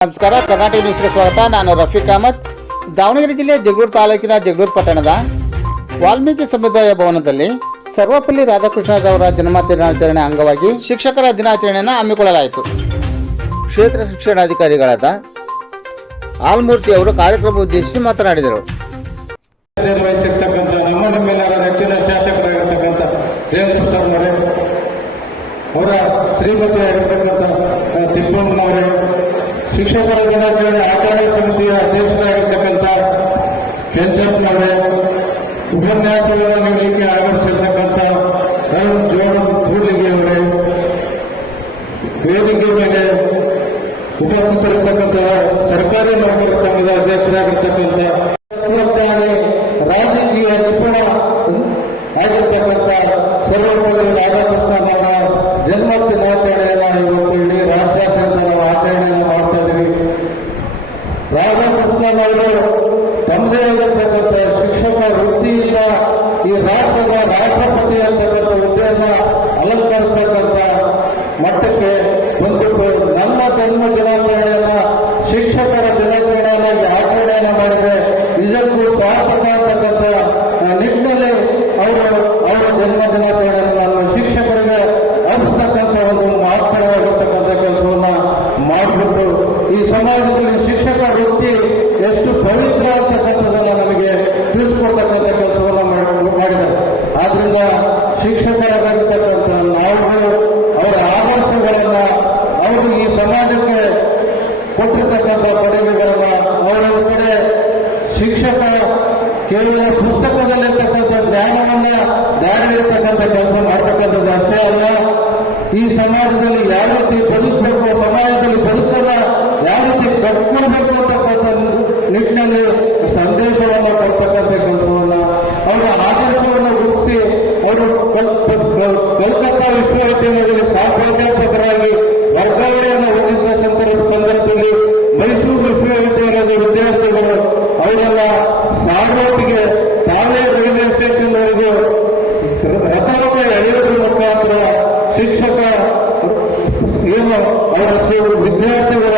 ನಮಸ್ಕಾರ ಕರ್ನಾಟಕ ನ್ಯೂಸ್ಗೆ ಸ್ವಾಗತ. ನಾನು ರಫೀಕ್ ಅಹಮದ್. ದಾವಣಗೆರೆ ಜಿಲ್ಲೆಯ ಜಗಳೂರು ತಾಲೂಕಿನ ಜಗಳೂರು ಪಟ್ಟಣದ ವಾಲ್ಮೀಕಿ ಸಮುದಾಯ ಭವನದಲ್ಲಿ ಸರ್ವಪಲ್ಲಿ ರಾಧಾಕೃಷ್ಣರವರ ಜನ್ಮ ದಿನಾಚರಣೆ ಅಂಗವಾಗಿ ಶಿಕ್ಷಕರ ದಿನಾಚರಣೆಯನ್ನು ಹಮ್ಮಿಕೊಳ್ಳಲಾಯಿತು. ಕ್ಷೇತ್ರ ಶಿಕ್ಷಣಾಧಿಕಾರಿಗಳಾದ ಆಲ್ಮೂರ್ತಿ ಅವರು ಕಾರ್ಯಕ್ರಮ ಉದ್ದೇಶಿಸಿ ಮಾತನಾಡಿದರು. ನಿರ್ವಹಿಸಿರ್ತಕ್ಕಂಥ ನಮ್ಮ ನಿಮ್ಮೆಲ್ಲರ ನೆಚ್ಚಿನ ಶಾಸಕರಾಗಿರ್ತಕ್ಕಂಥ ರೇಣು ಅವರೇ ಅವರ ಶ್ರೀಮತಿಯಾಗಿರ್ತಕ್ಕಂಥ ಆ, ತಿಪ್ಪಮ್ಮನವರೇ ಶಿಕ್ಷಕರ ದಿನಾಚರಣೆ ಆಚರಣೆ ಸಮಿತಿಯ ಅಧ್ಯಕ್ಷರಾಗಿರ್ತಕ್ಕಂಥ ಕೆಂಚಪ್ಪನವರೇ ಉಪನ್ಯಾಸಗಳನ್ನು ನೀಡಲಿಕ್ಕೆ ಆಗಮಿಸಿರ್ತಕ್ಕಂಥ ಅರುಣ್ ಜೋಳ ಅವರೇ, ವೇದಿಕೆ ಮೇಲೆ ಉಪಸ್ಥಿತರಿರ್ತಕ್ಕಂಥ ಸರ್ಕಾರಿ ನೌಕರ ಸಂಘದ ಅಧ್ಯಕ್ಷರಾಗಿರ್ತಕ್ಕಂಥ ರಾಜಕೀಯ ನಿಪುಣ ಆಗಿರ್ತಕ್ಕಂಥ ಸರ್ವಪಲ್ಲಿ ತಮ್ಮದೇ ಆಗಿರ್ತಕ್ಕಂಥ ಶಿಕ್ಷಕ ವೃತ್ತಿಯಿಂದ ಈ ರಾಷ್ಟ್ರದ ರಾಷ್ಟ್ರಪತಿ ಅಂತಕ್ಕಂಥ ಹುದ್ದೆಯನ್ನ ಅಲಂಕರಿಸ್ತಕ್ಕಂಥ ಮಟ್ಟಕ್ಕೆ ಬಂದಿದ್ದು ನಮ್ಮ ಜನ್ಮ ದಿನಾಚರಣೆಯನ್ನ ಶಿಕ್ಷಕರ ದಿನಾಚರಣೆಯನ್ನಾಗಿ ಆಚರಣೆಯನ್ನು ಮಾಡಿದ್ರೆ ನಿಜಕ್ಕೂ ಸಾರ್ಥಕ ಅಂತಕ್ಕಂಥ ನಿಟ್ಟಿನಲ್ಲಿ ಅವರು ಅವರ ಜನ್ಮ ದಿನಾಚರಣೆಯನ್ನು ನಾನು ಶಿಕ್ಷಕರಿಗೆ ಅರ್ಪಿಸ್ತಕ್ಕಂಥ ಒಂದು ಮಹತ್ತರವಾಗಿರ್ತಕ್ಕಂಥ ಕೆಲಸವನ್ನ ಮಾಡಿಬಿಟ್ಟು ಈ ಸಮಾಜದಲ್ಲಿ ಕೇವಲ ಪುಸ್ತಕದಲ್ಲಿರ್ತಕ್ಕಂಥ ಜ್ಞಾನವನ್ನ ದಾರಿರ್ತಕ್ಕಂಥ ಕೆಲಸ ಮಾಡ್ತಕ್ಕಂಥದ್ದು ಅಷ್ಟೇ ಅಲ್ಲ, ಈ ಸಮಾಜದಲ್ಲಿ ಯಾವ ರೀತಿ ಬದುಕಬೇಕು ಸಮಾಜದಲ್ಲಿ ಬದುಕನ್ನ ಯಾವ ರೀತಿ ಕಟ್ಕೊಳ್ಬೇಕು ಶಿಕ್ಷಕ ಏನು ಅವರ ಸಿ- ವಿದ್ಯಾರ್ಥಿಗಳ